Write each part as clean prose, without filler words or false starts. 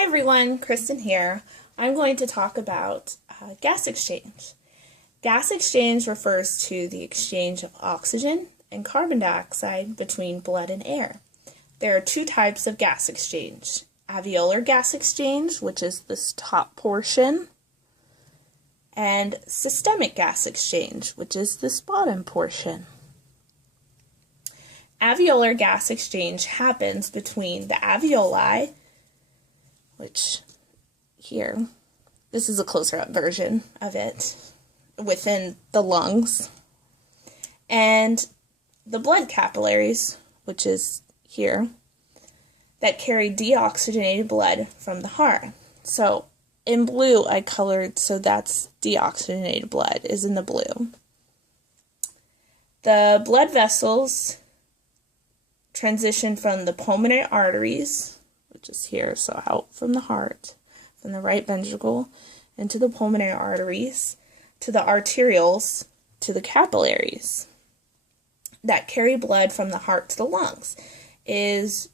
Hi everyone, Kristen here. I'm going to talk about gas exchange. Gas exchange refers to the exchange of oxygen and carbon dioxide between blood and air. There are two types of gas exchange. Alveolar gas exchange, which is this top portion, and systemic gas exchange, which is this bottom portion. Alveolar gas exchange happens between the alveoli, which here, this is a closer up version of it, within the lungs, and the blood capillaries, which is here, that carry deoxygenated blood from the heart. So in blue I colored, so that's deoxygenated blood is in the blue. The blood vessels transition from the pulmonary arteries, which is here, so out from the heart, from the right ventricle, into the pulmonary arteries, to the arterioles, to the capillaries that carry blood from the heart to the lungs, is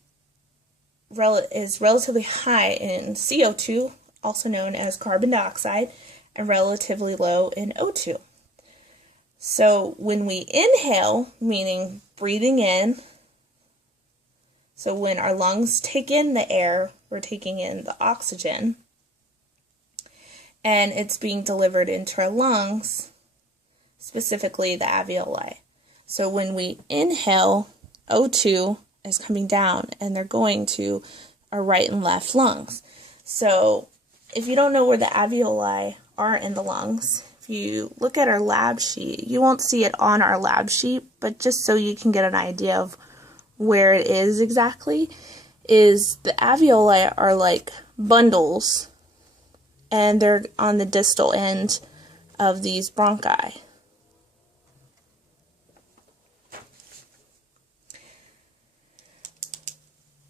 relatively high in CO2, also known as carbon dioxide, and relatively low in O2. So when we inhale, meaning breathing in, so when our lungs take in the air, we're taking in the oxygen, and it's being delivered into our lungs, specifically the alveoli. So when we inhale, O2 is coming down, and they're going to our right and left lungs. So if you don't know where the alveoli are in the lungs, if you look at our lab sheet, you won't see it on our lab sheet, but just so you can get an idea of where it is exactly, is the alveoli are like bundles, and they're on the distal end of these bronchi.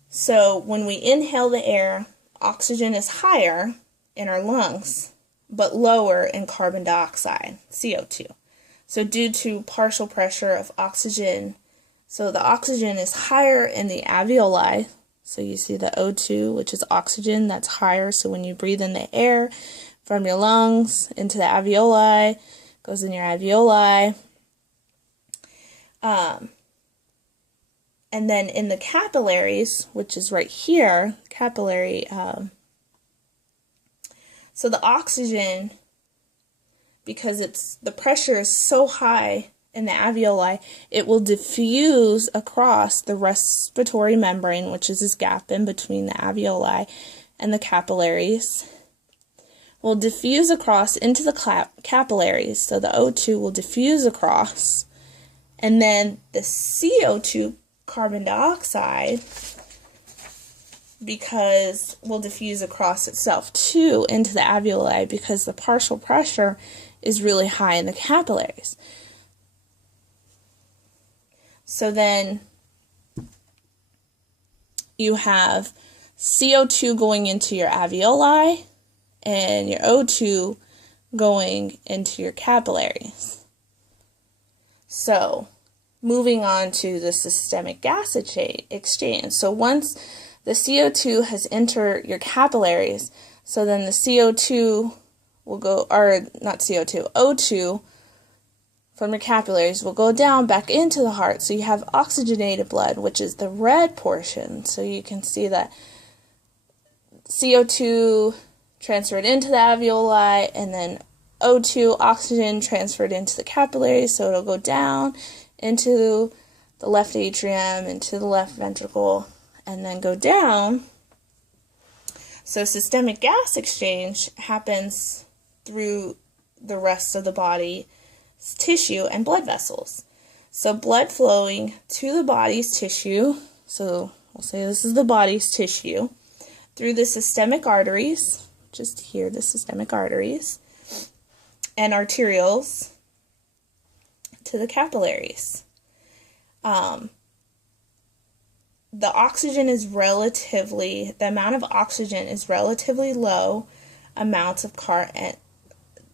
So when we inhale the air, oxygen is higher in our lungs, but lower in carbon dioxide, CO2. So due to partial pressure of oxygen, so the oxygen is higher in the alveoli. So you see the O2, which is oxygen, that's higher. So when you breathe in the air from your lungs into the alveoli, goes in your alveoli. And then in the capillaries, which is right here, capillary, so the oxygen, because the pressure is so high in the alveoli, it will diffuse across the respiratory membrane, which is this gap in between the alveoli and the capillaries, will diffuse across into the capillaries, so the O2 will diffuse across, and then the CO2, carbon dioxide, because will diffuse across itself too into the alveoli, because the partial pressure is really high in the capillaries. So then you have CO2 going into your alveoli and your O2 going into your capillaries. So moving on to the systemic gas exchange. So once the CO2 has entered your capillaries, so then the CO2 will go, or not CO2, O2 from your capillaries will go down back into the heart. So you have oxygenated blood, which is the red portion. So you can see that CO2 transferred into the alveoli, and then O2, oxygen, transferred into the capillaries. So it'll go down into the left atrium, into the left ventricle, and then go down. So systemic gas exchange happens through the rest of the body, tissue, and blood vessels. So blood flowing to the body's tissue, so we'll say this is the body's tissue, through the systemic arteries, just here, the systemic arteries, and arterioles to the capillaries. The amount of oxygen is relatively low amounts of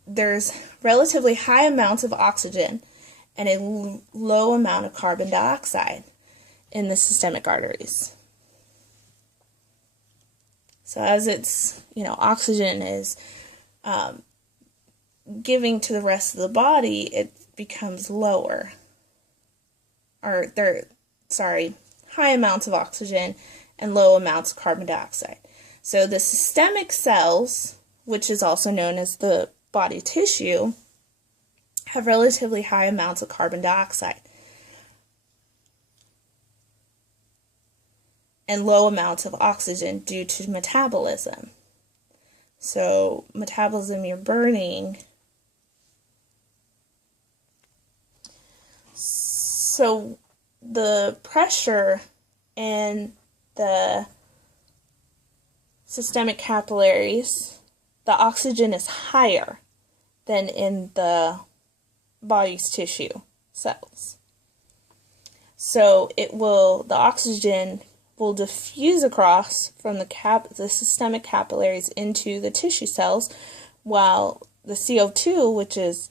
there's relatively high amounts of oxygen and a low amount of carbon dioxide in the systemic arteries. So as it's, oxygen is giving to the rest of the body, it becomes lower. High amounts of oxygen and low amounts of carbon dioxide. So the systemic cells, which is also known as the body tissue, have relatively high amounts of carbon dioxide and low amounts of oxygen due to metabolism. So metabolism, you're burning. So the pressure in the systemic capillaries, the oxygen is higher than in the body's tissue cells. So the oxygen will diffuse across from the systemic capillaries into the tissue cells, while the CO2, which is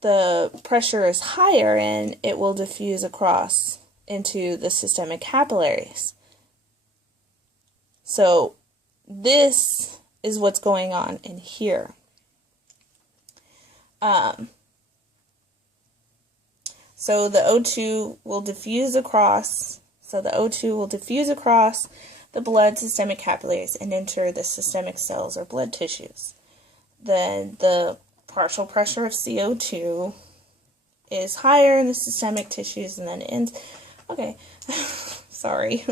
the pressure is higher and it will diffuse across into the systemic capillaries. So this is what's going on in here. So the O2 will diffuse across. So the O2 will diffuse across the blood systemic capillaries and enter the systemic cells or blood tissues. Then the partial pressure of CO2 is higher in the systemic tissues and then ends. Okay, sorry.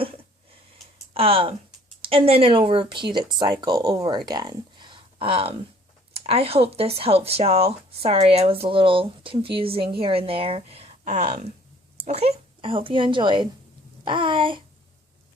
And then it'll repeat its cycle over again. I hope this helps y'all. Sorry, I was a little confusing here and there. Okay, I hope you enjoyed. Bye.